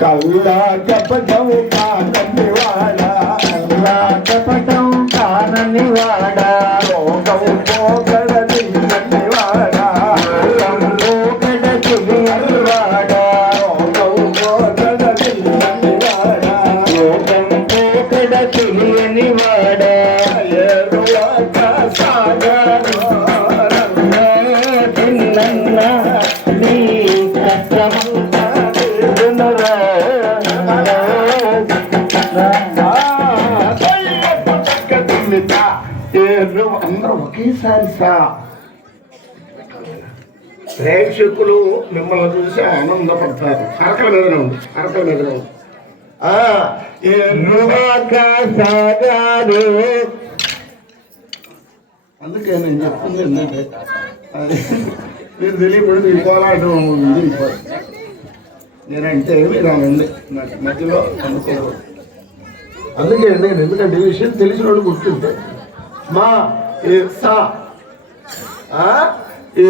கவுடா கப்பட்டவும் காணி வாடா கவுடா கப்பட்டவும் காணி வாடா అందరూ ఒకేసారి సా. ప్రేక్షకులు మిమ్మల్ని చూసి ఆనందపడతారు. అరకల మీద ఉంది అరకల మీద ఉంది అందుకే నేను చెప్తుంది ఏంటంటే మీరు తెలియకుండా మీరు పోరాటం ఉంది నేనంటే మీరు ఆమె ఉంది నాకు మధ్యలో అనుకోవడం అందుకే నేను ఎందుకంటే ఈ విషయం తెలిసిన వాళ్ళు గుర్తుంటే మా ఏ సా ఆ? ఏ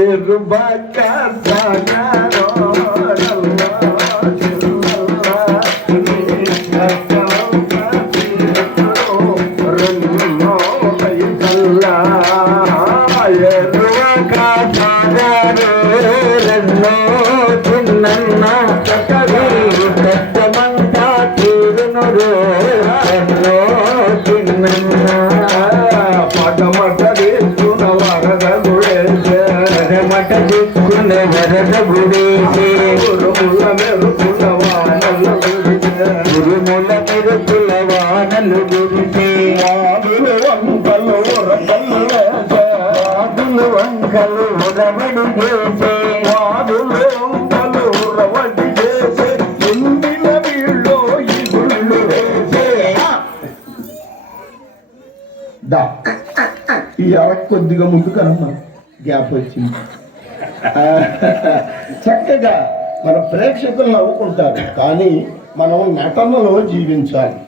రెన్నో చిన్నన్న ఈ కష్టమంతా తీరునురు రెన్నో చిన్నన్న మట దిక్కున వరద గుడేసే గురుముల మెరుపుల వానలు గురిసే. ఆదులు వంకలు చేసే. దా ఈ అరకు కొద్దిగా ముందు కనమ్మా గ్యాప్ వచ్చింది. చక్కగా మన ప్రేక్షకులు నవ్వుకుంటారు కానీ మనం నటనలో జీవించాలి.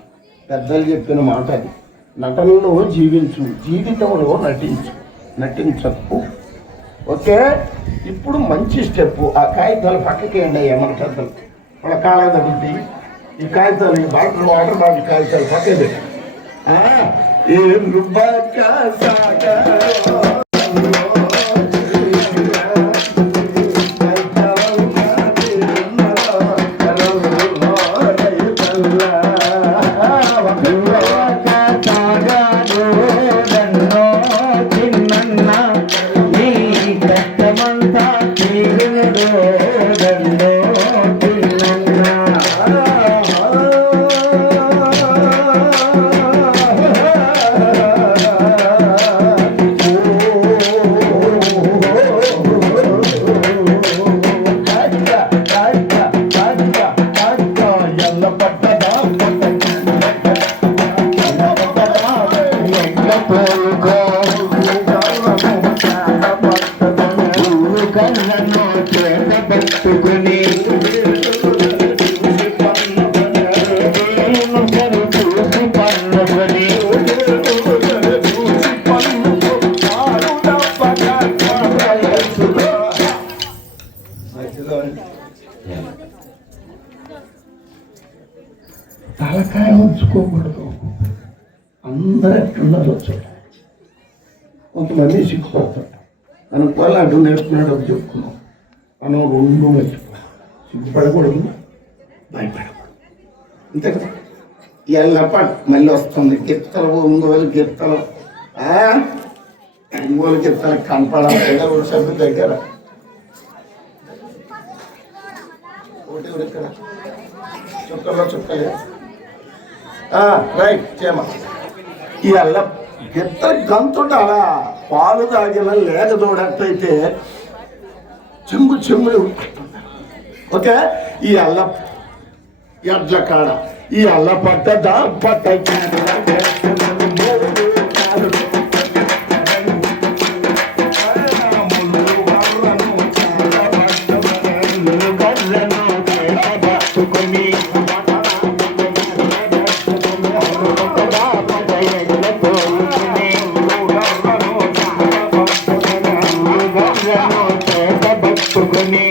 పెద్దలు చెప్పిన మాట అది. నటనలో జీవించు జీవితంలో నటించు నటించకు. ఓకే? ఇప్పుడు మంచి స్టెప్ ఆ కాగితాలు పక్కకి వేయండి అయ్యా మన పెద్దలు. వాళ్ళ కాళ్ళ తగ్గుతాయి ఈ కాగితాలు ఈ బాటిల్ వాటర్ బాటిల్ కాగితాలు పక్కకి ఏ రుబాక సాగరో తలకాయ ఉంచుకోకూడదు. అందరూ ఎట్లున్నారో చూడాలి కొంతమంది సిగ్గుపడతారు. మనం కోలాడు నేర్చుకున్నాడు అని చెప్పుకున్నాం. మనం రెండు నేర్చుకున్నాం సిగ్గుపడకూడదు భయపడకూడదు. అంతే కదా? ఎల్లప్ప మళ్ళీ వస్తుంది. గిత్తలు ఒంగోలు గిత్తలు. ఒంగోలు గిత్తలు కనపడాలి. కూడా సభ్యుల దగ్గర. ఒకటి ఇక్కడ. చుక్కల్లో చుక్కలే. రైట్ చేమ ఈ అల్ల గిత్త గంతుండాలా పాలు తాగిన లేక తోడట్టయితే చెంబు చెంగులు. ఓకే? ఈ అల్ల ఎడ్ల కాడ ఈ అల్ల పట్ట పట్ట por comer.